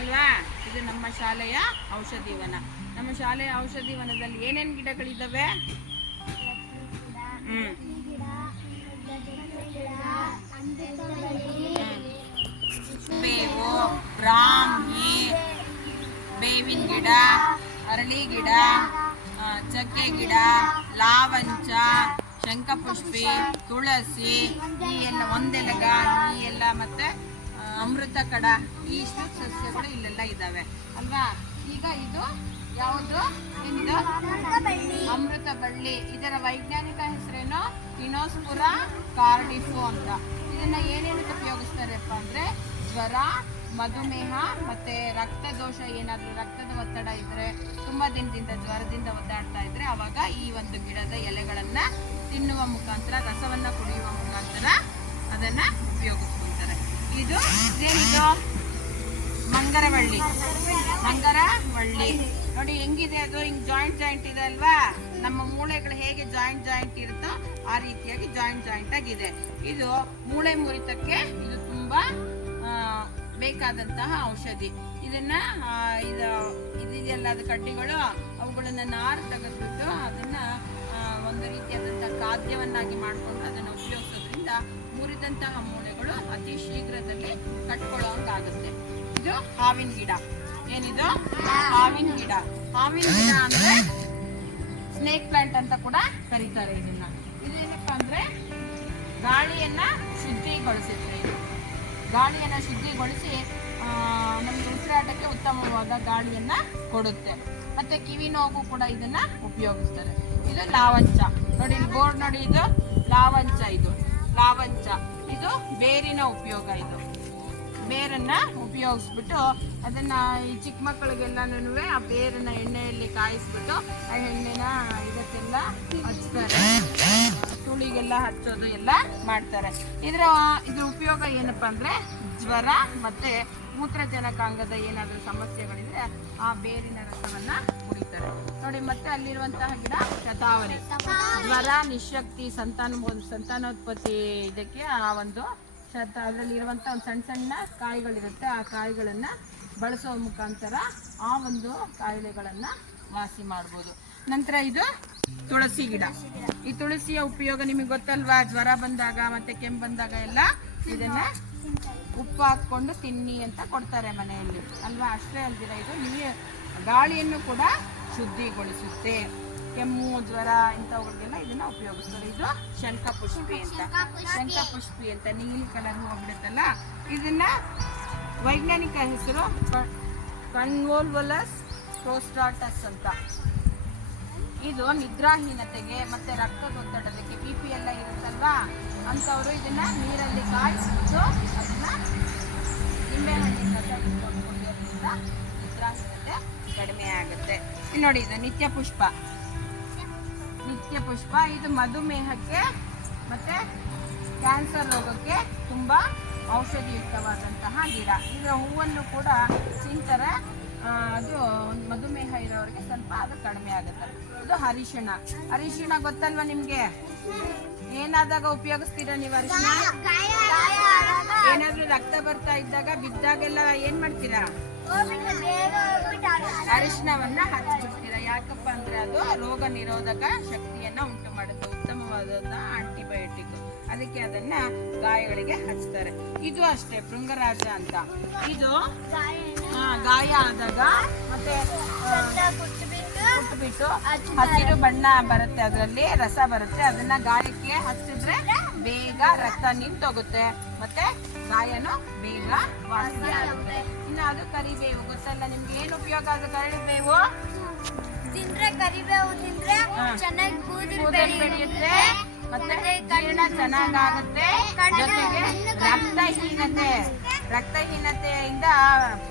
ಅಲ್ವಾ? ಇದು ನಮ್ಮ ಶಾಲೆಯ ಔಷಧಿ ವನ. ನಮ್ಮ ಶಾಲೆಯ ಔಷಧಿ ವನದಲ್ಲಿ ಏನೇನು ಗಿಡಗಳಿದ್ದಾವೆ ಹ್ಮ್. ಬೇವು ಬ್ರಾಹ್ಮಿ, ಬೇವಿನ ಗಿಡ, ಅರಳಿ ಗಿಡ ಚಕ್ಕೆ ಗಿಡ, ಲಾವಂಚ, ಶಂಖಪುಷ್ಪಿ, ತುಳಸಿ, ಈ ಎಲ್ಲ ಒಂದೆಲಗ, ಈ ಎಲ್ಲ ಮತ್ತೆ ಅಮೃತ ಕಡ ಇಷ್ಟು ಸಸ್ಯಗಳು ಇಲ್ಲೆಲ್ಲ ಇದ್ದಾವೆ. ಅಲ್ವಾ? ಈಗ ಇದು ಯಾವುದು? ಏನಿದು ಅಮೃತ ಬಳ್ಳಿ. ಇದರ ವೈಜ್ಞಾನಿಕ ಹೆಸರೇನು? ಇನೋಸ್ಪುರ ಕಾರ್ಡಿಫೋ ಅಂತ. ಇದನ್ನ ಏನೇನಕ್ಕೆ ಉಪಯೋಗಿಸ್ತಾರಪ್ಪ ಅಂದ್ರೆ, ಜ್ವರ, ಮಧುಮೇಹ ಮತ್ತೆ ರಕ್ತ ದೋಷ ಏನಾದರೂ, ರಕ್ತದ ಒತ್ತಡ ಇದ್ರೆ, ತುಂಬಾ ದಿನದಿಂದ ಜ್ವರದಿಂದ ಒದ್ದಾಡ್ತಾ ಇದ್ರೆ, ಅವಾಗ ಈ ಒಂದು ಗಿಡದ ಎಲೆಗಳನ್ನ ತಿನ್ನುವ ಮುಖಾಂತರ, ರಸವನ್ನ ಕುಡಿಯುವ ಮುಖಾಂತರ ಅದನ್ನ ಉಪಯೋಗಿಸ್ಕೊಳ್ತಾರೆ ಇದು ಇದೇನಿದು? ಮಂಗರವಳ್ಳಿ. ಮಂಗರವಳ್ಳಿ. ನೋಡಿ ಹೆಂಗಿದೆ ಅದು? ಹಿಂಗ್ ಜಾಯಿಂಟ್ ಜಾಯಿಂಟ್ ಇದೆ ಅಲ್ವಾ? ನಮ್ಮ ಮೂಳೆಗಳು ಹೇಗೆ ಜಾಯಿಂಟ್ ಜಾಯಿಂಟ್ ಇರುತ್ತೋ ಆ ರೀತಿಯಾಗಿ ಜಾಯಿಂಟ್ ಜಾಯಿಂಟ್ ಆಗಿದೆ ಇದು. ಮೂಳೆ ಮುರಿತಕ್ಕೆ ಇದು ತುಂಬಾ ಬೇಕಾದಂತಹ ಔಷಧಿ. ಇದನ್ನ ಇದು ಇದೆಯಲ್ಲ ಅದು ಕಡ್ಡಿಗಳು? ಅವುಗಳನ್ನ ನಾರು ತೆಗೆದ್ಬಿಟ್ಟು ಅದನ್ನ ಒಂದು ರೀತಿಯಾದಂತಹ ಖಾದ್ಯವನ್ನಾಗಿ ಮಾಡಿಕೊಂಡು ಅದನ್ನು ಉಪಯೋಗಿಸೋದ್ರಿಂದ ಮುರಿದಂತಹ ಮೂಳೆಗಳು ಅತಿ ಶೀಘ್ರದಲ್ಲಿ ಕಟ್ಕೊಳ್ಳೋಂಗಾಗುತ್ತೆ ಇದು ಹಾವಿನ ಗಿಡ. ಏನಿದು? ಹಾವಿನ ಗಿಡ. ಹಾವಿನ ಗಿಡ ಅಂದ್ರೆ ಸ್ನೇಕ್ ಪ್ಲಾಂಟ್ ಅಂತ ಕೂಡ ಕರೀತಾರೆ ಇದನ್ನ. ಇದೇನಪ್ಪ ಅಂದ್ರೆ ಗಾಳಿಯನ್ನ ಶುದ್ಧಿಗೊಳಿಸುತ್ತೆ ಇದು. ಗಾಳಿಯನ್ನ ಶುದ್ಧಿಗೊಳಿಸಿ ನಮ್ಗೆ ಉಸಿರಾಟಕ್ಕೆ ಉತ್ತಮವಾದ ಗಾಳಿಯನ್ನ ಕೊಡುತ್ತೆ. ಮತ್ತೆ ಕಿವಿ ನೋವು ಕೂಡ ಇದನ್ನ ಉಪಯೋಗಿಸ್ತಾರೆ. ಇದು ಲಾವಂಚ. ನೋಡಿ, ಬೋರ್ಡ್ ನೋಡಿ ಇದು. ಲಾವಂಚ ಇದು. ಲಾವಂಚ. ಇದು ಬೇರಿನ ಉಪಯೋಗ ಇದು. ಬೇರನ್ನ ಉಪಯೋಗಿಸ್ಬಿಟ್ಟು ಅದನ್ನ ಈ ಚಿಕ್ಕ ಮಕ್ಕಳಿಗೆಲ್ಲನೂ ಆ ಬೇರನ್ನ ಎಣ್ಣೆಯಲ್ಲಿ ಕಾಯಿಸ್ಬಿಟ್ಟು ಆ ಎಣ್ಣೆನ ಇದಕ್ಕೆಲ್ಲ ಹಚ್ತಾರೆ. ತುಳಿಗೆಲ್ಲ ಹಚ್ಚೋದು ಎಲ್ಲ ಮಾಡ್ತಾರೆ. ಇದರ ಇದ್ರ ಉಪಯೋಗ ಏನಪ್ಪ ಅಂದ್ರೆ ಜ್ವರ ಮತ್ತೆ ಮೂತ್ರಜನಕಾಂಗದ ಏನಾದರೂ ಸಮಸ್ಯೆಗಳಿದ್ರೆ ಆ ಬೇರಿನ ರಸವನ್ನ ಕುಡಿತಾರೆ. ನೋಡಿ, ಮತ್ತೆ ಅಲ್ಲಿರುವಂತಹ ಗಿಡ ಶತಾವರಿ. ಜ್ವರ ನಿಶಕ್ತಿ ಸಂತಾನ, ಸಂತಾನೋತ್ಪತ್ತಿ ಇದಕ್ಕೆ ಆ ಒಂದು ಶತ ಅದರಲ್ಲಿರುವಂಥ ಒಂದು ಸಣ್ಣ ಸಣ್ಣ ಕಾಯಿಗಳಿರುತ್ತೆ. ಆ ಕಾಯಿಗಳನ್ನ ಬಳಸೋ ಮುಖಾಂತರ ಆ ಒಂದು ಕಾಯಿಲೆಗಳನ್ನ ವಾಸಿ ಮಾಡ್ಬೋದು. ನಂತರ ಇದು ತುಳಸಿ ಗಿಡ. ಈ ತುಳಸಿಯ ಉಪಯೋಗ ನಿಮಗೆ ಗೊತ್ತಲ್ವಾ? ಜ್ವರ ಬಂದಾಗ ಮತ್ತೆ ಕೆಮ್ಮು ಬಂದಾಗ ಎಲ್ಲ ಇದನ್ನ ಉಪ್ಪು ಹಾಕ್ಕೊಂಡು ತಿನ್ನಿ ಅಂತ ಕೊಡ್ತಾರೆ ಮನೆಯಲ್ಲಿ. ಅಲ್ವಾ? ಅಷ್ಟೇ ಅಲ್ದಿರ ಇದು. ನೀರು ಗಾಳಿಯನ್ನು ಕೂಡ ಶುದ್ಧಿಗೊಳಿಸುತ್ತೆ. ಕೆಮ್ಮು, ಜ್ವರ ಇಂಥವುಗಳಿಗೆಲ್ಲ ಇದನ್ನ ಉಪಯೋಗಿಸ್ತಾರೆ. ಇದು ಶಂಖಪುಷ್ಪಿ ಅಂತ. ಶಂಖಪುಷ್ಪಿ ಅಂತ. ನೀಲಿ ಕಲರ್ ಹೋಗ್ಬಿಡುತ್ತಲ್ಲ ಬಿಡುತ್ತಲ್ಲ? ಇದನ್ನ ವೈಜ್ಞಾನಿಕ ಹೆಸರು ಕನ್ವೋಲ್ವಲಸ್ ಪ್ರೋಸ್ಟಾಟಸ್ ಅಂತ. ಇದು ನಿದ್ರಾಹೀನತೆಗೆ ಮತ್ತೆ ರಕ್ತದೊತ್ತಡದಕ್ಕೆ ಬಿ ಪಿ ಎಲ್ಲ ಇರುತ್ತಲ್ವಾ? ಅಂತವರು ಇದನ್ನ ನೀರಲ್ಲಿ ಕಾಯಿಸ್ಬಿಟ್ಟು ಅದನ್ನ ಕುಡಿಯೋದ್ರಿಂದ ಕಡಿಮೆ ಆಗುತ್ತೆ. ನೋಡಿ, ಇದು ನಿತ್ಯ ಪುಷ್ಪ. ನಿತ್ಯ ಪುಷ್ಪ, ಇದು ಮಧುಮೇಹಕ್ಕೆ ಮತ್ತೆ ಕ್ಯಾನ್ಸರ್ ರೋಗಕ್ಕೆ ತುಂಬಾ ಔಷಧಿಯುಕ್ತವಾದಂತಹ ಗಿಡ. ಇದರ ಹೂವನ್ನು ಕೂಡ ತಿಂತಾರೆ ಅದು ಮಧುಮೇಹ ಇರೋರಿಗೆ ಸ್ವಲ್ಪ ಅದು ಕಡಿಮೆ ಆಗುತ್ತೆ. ಇದು ಅರಿಶಿಣ ಅರಿಶಿಣ ಗೊತ್ತಲ್ವಾ ನಿಮ್ಗೆ? ಏನಾದಾಗ ಉಪಯೋಗಿಸ್ತೀರಾ ನೀವು ಅರಿಶಿಣ ಏನಾದ್ರೂ ರಕ್ತ ಬರ್ತಾ ಇದ್ದಾಗ ಬಿದ್ದಾಗೆಲ್ಲ ಏನ್ ಮಾಡ್ತೀರಾ? ಅರಿಶಿಣವನ್ನ ಹಚ್ಚಿಬಿಡ್ತೀರಾ ಯಾಕಪ್ಪ ಅಂದ್ರೆ ಅದು ರೋಗ ನಿರೋಧಕ ಶಕ್ತಿಯನ್ನ ಉಂಟು ಮಾಡುತ್ತೆ ಉತ್ತಮವಾದಂಥ ಆಂಟಿಬಯೋಟಿಕ್ ಅದಕ್ಕೆ ಅದನ್ನ ಗಾಯಗಳಿಗೆ ಹಚ್ತಾರೆ. ಇದು ಅಷ್ಟೇ ಭೃಂಗರಾಜ ಅಂತ. ಇದು ಗಾಯ ಆದಾಗ ಮತ್ತೆ ಬಿಟ್ಟು ಹಸಿರು ಬಣ್ಣ ಬರುತ್ತೆ ಅದರಲ್ಲಿ, ರಸ ಬರುತ್ತೆ. ಅದನ್ನ ಗಾಯಕ್ಕೆ ಹಚ್ಚಿದ್ರೆ ಬೇಗ ರಕ್ತ ನಿಂತೋಗುತ್ತೆ. ಮತ್ತೆ ಗಾಯನು ಬೇಗ ವಾಸಿ ಆಗುತ್ತೆ ಇನ್ನು ಅದು ಕರಿಬೇವು, ಗೊತ್ತಲ್ಲ ನಿಮ್ಗೆ? ಏನು ಉಪಯೋಗ ಅದು ಕರಿಬೇವು? ತಿಂದ್ರೆ ಕರಿಬೇವು ತಿಂದ್ರೆ ಚೆನ್ನಾಗಿ ಕೂದಲು ಬೆಳೆಯುತ್ತೆ ಮತ್ತೆ ಜೀರ್ಣ ಚೆನ್ನಾಗಾಗುತ್ತೆ. ಜೊತೆಗೆ ರಕ್ತಹೀನತೆ ರಕ್ತಹೀನತೆಯಿಂದ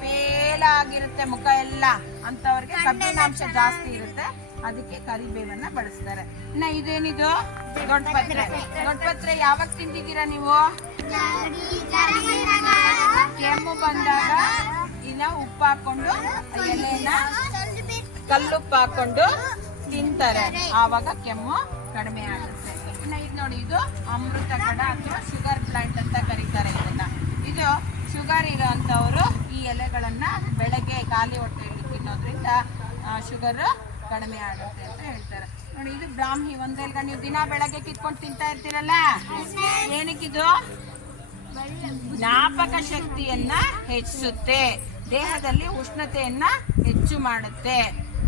ಪೇಲಾಗಿರುತ್ತೆ ಮುಖ ಎಲ್ಲ ಅಂತವ್ರಿಗೆ ಕಬ್ಬಿಣಾಂಶ ಜಾಸ್ತಿ ಇರುತ್ತೆ. ಅದಕ್ಕೆ ಕರಿಬೇವನ್ನ ಬಳಸ್ತಾರೆ. ಇನ್ನ ಇದೇನಿದು? ದೊಡ್ಡಪತ್ರೆ ದೊಡ್ಡಪತ್ರೆ. ದೊಡ್ಡ ಪತ್ರೆ ಯಾವಾಗ ತಿಂದಿದ್ದೀರಾ ನೀವು? ಕೆಮ್ಮು ಬಂದಾಗ ಇನ್ನ ಉಪ್ಪು ಹಾಕೊಂಡು ಎಲೆನ ಕಲ್ಲುಪ್ಪು ಹಾಕೊಂಡು ತಿಂತಾರೆ. ಆವಾಗ ಕೆಮ್ಮು ಕಡಿಮೆ ಆಗುತ್ತೆ. ಇನ್ನ ಇದು ನೋಡಿ, ಇದು ಅಮೃತ ಕಡ ಅಥವಾ ಶುಗರ್ ಪ್ಲಾಂಟ್ ಅಂತ ಕರೀತಾರೆ ಇದನ್ನ. ಇದು ಶುಗರ್ ಇರೋಂಥವರು ಈ ಎಲೆಗಳನ್ನ ಬೆಳಗ್ಗೆ ಖಾಲಿ ಹೊಟ್ಟೆಯಲ್ಲಿ ತಿನ್ನೋದ್ರಿಂದ ಶುಗರ್ ಕಡಿಮೆ ಆಗುತ್ತೆ ಅಂತ ಹೇಳ್ತಾರೆ. ನೋಡಿ, ಇದು ಬ್ರಾಹ್ಮಿ ಒಂದೆಲ್ಗ ನೀವು ದಿನ ಬೆಳಗ್ಗೆ ಕಿತ್ಕೊಂಡು ತಿಂತಾ ಇರ್ತೀರಲ್ಲ? ಏನಕ್ಕಿದು? ಜ್ಞಾಪಕ ಶಕ್ತಿಯನ್ನ ಹೆಚ್ಚಿಸುತ್ತೆ. ದೇಹದಲ್ಲಿ ಉಷ್ಣತೆಯನ್ನ ಹೆಚ್ಚು ಮಾಡುತ್ತೆ.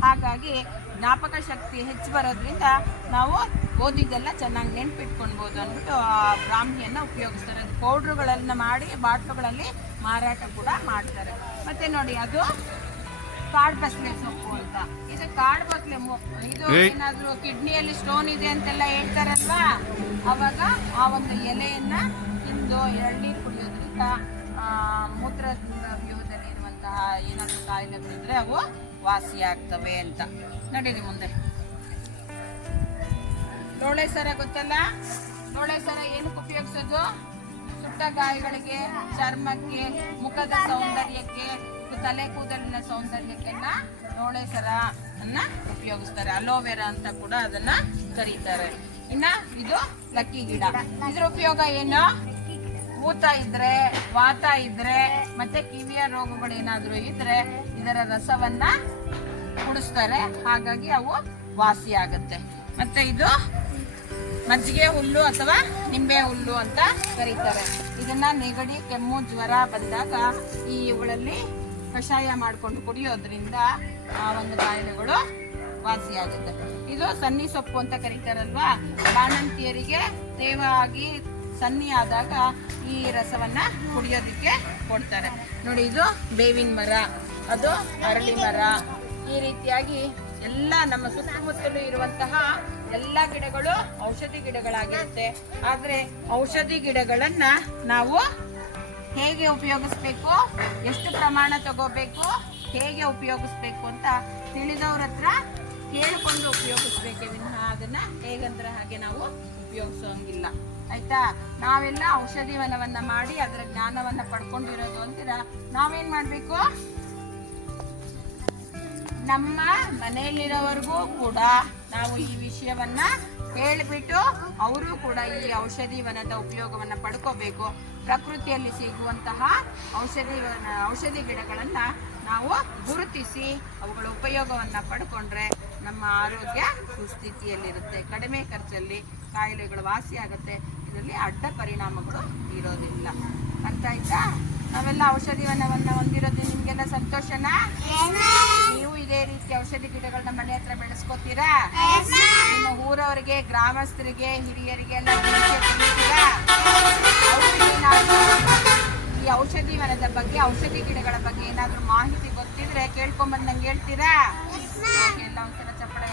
ಹಾಗಾಗಿ ಜ್ಞಾಪಕ ಶಕ್ತಿ ಹೆಚ್ಚು ಬರೋದ್ರಿಂದ ನಾವು ಓದಿದ್ದೆಲ್ಲ ಚೆನ್ನಾಗಿ ನೆನ್ಪಿಟ್ಕೊಳ್ಬೋದು ಅಂದ್ಬಿಟ್ಟು ಆ ಬ್ರಾಹ್ಮಿಯನ್ನು ಉಪಯೋಗಿಸ್ತಾರೆ. ಅದು ಪೌಡ್ರುಗಳನ್ನು ಮಾಡಿ ಬಾಟ್ಲುಗಳಲ್ಲಿ ಮಾರಾಟ ಕೂಡ ಮಾಡ್ತಾರೆ. ಮತ್ತೆ ನೋಡಿ ಅದು ಕಾಡ್ ಬಸ್ಲೆ ಸೊಪ್ಪು ಅಂತ. ಇದು ಕಾಡ್ ಬಸ್ಲೆ ಮೊ- ಇದು ಏನಾದರೂ ಕಿಡ್ನಿಯಲ್ಲಿ ಸ್ಟೋನ್ ಇದೆ ಅಂತೆಲ್ಲ ಹೇಳ್ತಾರಲ್ವಾ? ಅವಾಗ ಆ ಒಂದು ಎಲೆಯನ್ನು ತಿಂದು ಎಳ್ನೀರು ಕುಡಿಯೋದ್ರಿಂದ ಆ, ಮೂತ್ರ ವ್ಯೂಹದಲ್ಲಿ ಇರುವಂತಹ ಏನಾದರೂ ಕಾಯಿಲೆಗಳಿದ್ರೆ ಅವು ವಾಸಿಯಾಗ್ತವೆ ಅಂತ. ನಡೀರಿ ಮುಂದೆ. ಡೋಳೆ ಸರ ಗೊತ್ತಲ್ಲ? ಡೋಳೆ ಸರ, ಏನಕ್ಕೆ ಉಪಯೋಗಿಸೋದು? ಸುಟ್ಟ ಗಾಯಗಳಿಗೆ, ಚರ್ಮಕ್ಕೆ, ಮುಖದ ಸೌಂದರ್ಯಕ್ಕೆ ತಲೆ ಕೂದಲಿನ ಸೌಂದರ್ಯಕ್ಕೆಲ್ಲ ಡೋಳೆ ಸರ ಅನ್ನ ಉಪಯೋಗಿಸ್ತಾರೆ. ಅಲೋವೆರಾ ಅಂತ ಕೂಡ ಅದನ್ನ ಕರೀತಾರೆ. ಇನ್ನ ಇದು ಲಕ್ಕಿ ಗಿಡ. ಇದ್ರ ಉಪಯೋಗ ಏನು? ಊತ ಇದ್ರೆ, ವಾತ ಇದ್ರೆ, ಮತ್ತೆ ಕಿವಿಯ ರೋಗಗಳು ಏನಾದರೂ ಇದ್ರೆ ಇದರ ರಸವನ್ನ ಕುಡಿಸ್ತಾರೆ. ಹಾಗಾಗಿ ಅವು ವಾಸಿ ಆಗುತ್ತೆ. ಮತ್ತೆ ಇದು ಮಜ್ಜಿಗೆ ಹುಲ್ಲು ಅಥವಾ ನಿಂಬೆ ಹುಲ್ಲು ಅಂತ ಕರೀತಾರೆ. ಇದನ್ನ ನೆಗಡಿ, ಕೆಮ್ಮು, ಜ್ವರ ಬಂದಾಗ ಈ ಇವುಗಳಲ್ಲಿ ಕಷಾಯ ಮಾಡ್ಕೊಂಡು ಕುಡಿಯೋದ್ರಿಂದ ಆ ಒಂದು ಕಾಯಿಲೆಗಳು ವಾಸಿಯಾಗುತ್ತೆ ಇದು ಸನ್ನಿ ಸೊಪ್ಪು ಅಂತ ಕರೀತಾರಲ್ವಾ? ಬಾಣಂತಿಯರಿಗೆ ದೇವ ಆಗಿ ಸನ್ನಿ ಆದಾಗ ಈ ರಸವನ್ನ ಕುಡಿಯೋದಕ್ಕೆ ಕೊಡ್ತಾರೆ. ನೋಡಿ, ಇದು ಬೇವಿನ ಮರ, ಅದು ಅರಳಿ ಮರ. ಈ ರೀತಿಯಾಗಿ ಎಲ್ಲ ನಮ್ಮ ಸುತ್ತಮುತ್ತಲು ಇರುವಂತಹ ಎಲ್ಲ ಗಿಡಗಳು ಔಷಧಿ ಗಿಡಗಳಾಗಿರುತ್ತೆ. ಆದ್ರೆ ಔಷಧಿ ಗಿಡಗಳನ್ನ ನಾವು ಹೇಗೆ ಉಪಯೋಗಿಸ್ಬೇಕು, ಎಷ್ಟು ಪ್ರಮಾಣ ತಗೋಬೇಕು, ಹೇಗೆ ಉಪಯೋಗಿಸ್ಬೇಕು ಅಂತ ತಿಳಿದವ್ರ ಹತ್ರ ಕೇಳಿಕೊಂಡು ಉಪಯೋಗಿಸ್ಬೇಕೆ ವಿನಃ ಅದನ್ನ ಹೇಗಂದ್ರೆ ಹಾಗೆ ನಾವು ಉಪಯೋಗಿಸೋಂಗಿಲ್ಲ. ಆಯ್ತಾ? ನಾವೆಲ್ಲ ಔಷಧಿ ವನವನ್ನ ಮಾಡಿ ಅದರ ಜ್ಞಾನವನ್ನ ಪಡ್ಕೊಂಡಿರೋದು ಅಂತೀರ? ನಾವೇನ್ ಮಾಡ್ಬೇಕು? ನಮ್ಮ ಮನೆಯಲ್ಲಿರೋವರೆಗೂ ಕೂಡ ನಾವು ಈ ವಿಷಯವನ್ನ ಹೇಳಿಬಿಟ್ಟು ಅವರು ಕೂಡ ಈ ಔಷಧಿ ವನದ ಉಪಯೋಗವನ್ನ ಪಡ್ಕೋಬೇಕು. ಪ್ರಕೃತಿಯಲ್ಲಿ ಸಿಗುವಂತಹ ಔಷಧಿ ಔಷಧಿ ಗಿಡಗಳನ್ನ ನಾವು ಗುರುತಿಸಿ ಅವುಗಳ ಉಪಯೋಗವನ್ನ ಪಡ್ಕೊಂಡ್ರೆ ನಮ್ಮ ಆರೋಗ್ಯ ಸುಸ್ಥಿತಿಯಲ್ಲಿರುತ್ತೆ. ಕಡಿಮೆ ಖರ್ಚಲ್ಲಿ ಕಾಯಿಲೆಗಳು ವಾಸಿ ಆಗುತ್ತೆ ಇದರಲ್ಲಿ ಅಡ್ಡ ಪರಿಣಾಮಗಳು ಇರೋದಿಲ್ಲ. ಅಂತ ಆಯ್ತಾ ನಾವೆಲ್ಲ ಔಷಧಿ ವನವನ್ನ ಹೊಂದಿರೋದು ನಿಮಗೆಲ್ಲ ಸಂತೋಷನಾ? ನೀವು ಇದೇ ರೀತಿ ಔಷಧಿ ಗಿಡಗಳನ್ನ ಮನೆ ಹತ್ರ ಬೆಳೆಸ್ಕೋತೀರಾ? ನಿಮ್ಮ ಊರವರಿಗೆ ಗ್ರಾಮಸ್ಥರಿಗೆ ಹಿರಿಯರಿಗೆ ಎಲ್ಲ? ಈ ಔಷಧಿ ವನದ ಬಗ್ಗೆ ಔಷಧಿ ಗಿಡಗಳ ಬಗ್ಗೆ ಏನಾದರೂ ಮಾಹಿತಿ ಗೊತ್ತಿದ್ರೆ ಕೇಳ್ಕೊಂಬಂದ್ ನಂಗೆ ಹೇಳ್ತೀರಾ ಎಲ್ಲ ಒಂದ್ಸಲ ಚಪ್ಪಳೆ